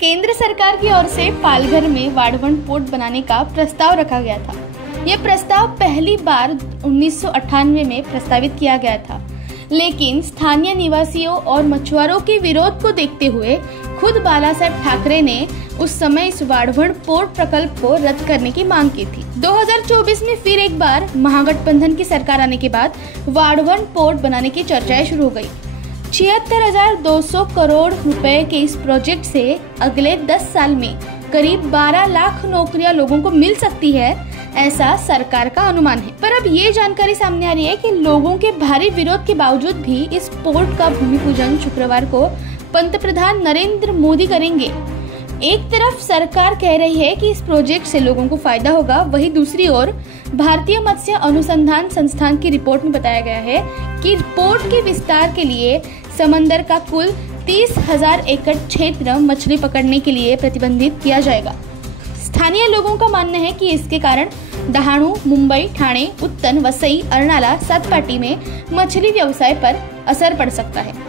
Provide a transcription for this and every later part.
केंद्र सरकार की ओर से पालघर में वाढवण पोर्ट बनाने का प्रस्ताव रखा गया था। यह प्रस्ताव पहली बार 1998 में प्रस्तावित किया गया था, लेकिन स्थानीय निवासियों और मछुआरों के विरोध को देखते हुए खुद बालासाहेब ठाकरे ने उस समय इस वाढवण पोर्ट प्रकल्प को रद्द करने की मांग की थी। 2024 में फिर एक बार महागठबंधन की सरकार आने के बाद वाढवण पोर्ट बनाने की चर्चाएं शुरू हो गई। 76,200 करोड़ रुपए के इस प्रोजेक्ट से अगले 10 साल में करीब 12 लाख नौकरियां लोगों को मिल सकती है, ऐसा सरकार का अनुमान है। पर अब ये जानकारी सामने आ रही है कि लोगों के भारी विरोध के बावजूद भी इस पोर्ट का भूमि पूजन शुक्रवार को पंतप्रधान नरेंद्र मोदी करेंगे। एक तरफ सरकार कह रही है कि इस प्रोजेक्ट से लोगों को फायदा होगा, वहीं दूसरी ओर भारतीय मत्स्य अनुसंधान संस्थान की रिपोर्ट में बताया गया है कि पोर्ट के विस्तार के लिए समंदर का कुल 30,000 एकड़ क्षेत्र मछली पकड़ने के लिए प्रतिबंधित किया जाएगा। स्थानीय लोगों का मानना है कि इसके कारण डहाणू, मुंबई, ठाणे, उत्तन, वसई, अर्नाला, सतपाटी में मछली व्यवसाय पर असर पड़ सकता है।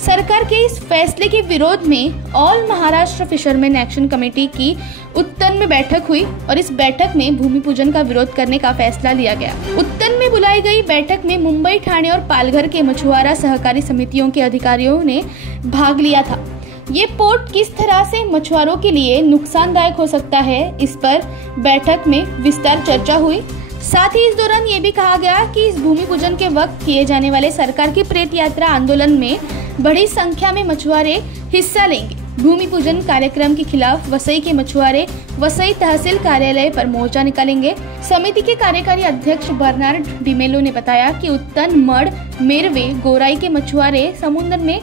सरकार के इस फैसले के विरोध में all Maharashtra fisherman action committee की उत्तन में बैठक हुई और इस बैठक में भूमि पूजन का विरोध करने का फैसला लिया गया। उत्तन में बुलाई गई बैठक में मुंबई, ठाणे और पालघर के मछुआरा सहकारी समितियों के अधिकारियों ने भाग लिया था। ये पोर्ट किस तरह से मछुआरों के लिए नुकसानदायक हो सकता है, इस पर बैठक में विस्तार चर्चा हुई। साथ ही इस दौरान ये भी कहा गया कि इस भूमि पूजन के वक्त किए जाने वाले सरकार की प्रेत यात्रा आंदोलन में बड़ी संख्या में मछुआरे हिस्सा लेंगे। भूमि पूजन कार्यक्रम के खिलाफ वसई के मछुआरे वसई तहसील कार्यालय पर मोर्चा निकालेंगे। समिति के कार्यकारी अध्यक्ष बर्नार्ड डिमेलो ने बताया कि उत्तन, मड़, मेरवे, गोराई के मछुआरे समुद्र में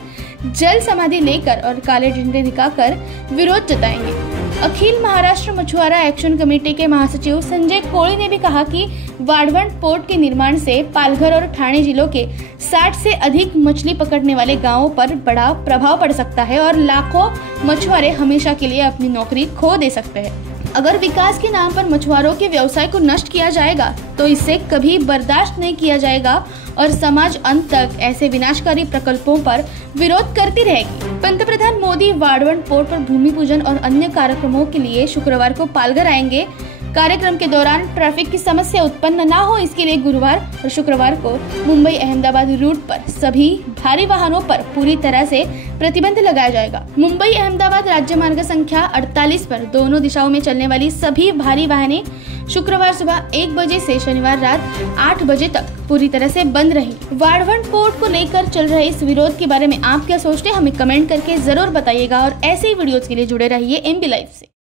जल समाधि लेकर और काले झंडे दिखाकर विरोध जताएंगे। अखिल महाराष्ट्र मछुआरा एक्शन कमेटी के महासचिव संजय कोळे ने भी कहा कि वाढवण पोर्ट के निर्माण से पालघर और ठाणे जिलों के 60 से अधिक मछली पकड़ने वाले गांवों पर बड़ा प्रभाव पड़ सकता है और लाखों मछुआरे हमेशा के लिए अपनी नौकरी खो दे सकते हैं। अगर विकास के नाम पर मछुआरों के व्यवसाय को नष्ट किया जाएगा तो इसे कभी बर्दाश्त नहीं किया जाएगा और समाज अंत तक ऐसे विनाशकारी प्रकल्पों पर विरोध करती रहेगी। पंतप्रधान मोदी वाढवण पोर्ट पर भूमि पूजन और अन्य कार्यक्रमों के लिए शुक्रवार को पालघर आएंगे। कार्यक्रम के दौरान ट्रैफिक की समस्या उत्पन्न न हो, इसके लिए गुरुवार और शुक्रवार को मुंबई अहमदाबाद रूट पर सभी भारी वाहनों पर पूरी तरह से प्रतिबंध लगाया जाएगा। मुंबई अहमदाबाद राज्य मार्ग संख्या 48 पर दोनों दिशाओं में चलने वाली सभी भारी वाहनें शुक्रवार सुबह 1 बजे से शनिवार रात 8 बजे तक पूरी तरह से बंद रही। वाढवण पोर्ट को लेकर चल रहे इस विरोध के बारे में आप क्या सोचते हैं, हमें कमेंट करके जरूर बताइएगा और ऐसे ही वीडियोस के लिए जुड़े रहिए MB लाइव से।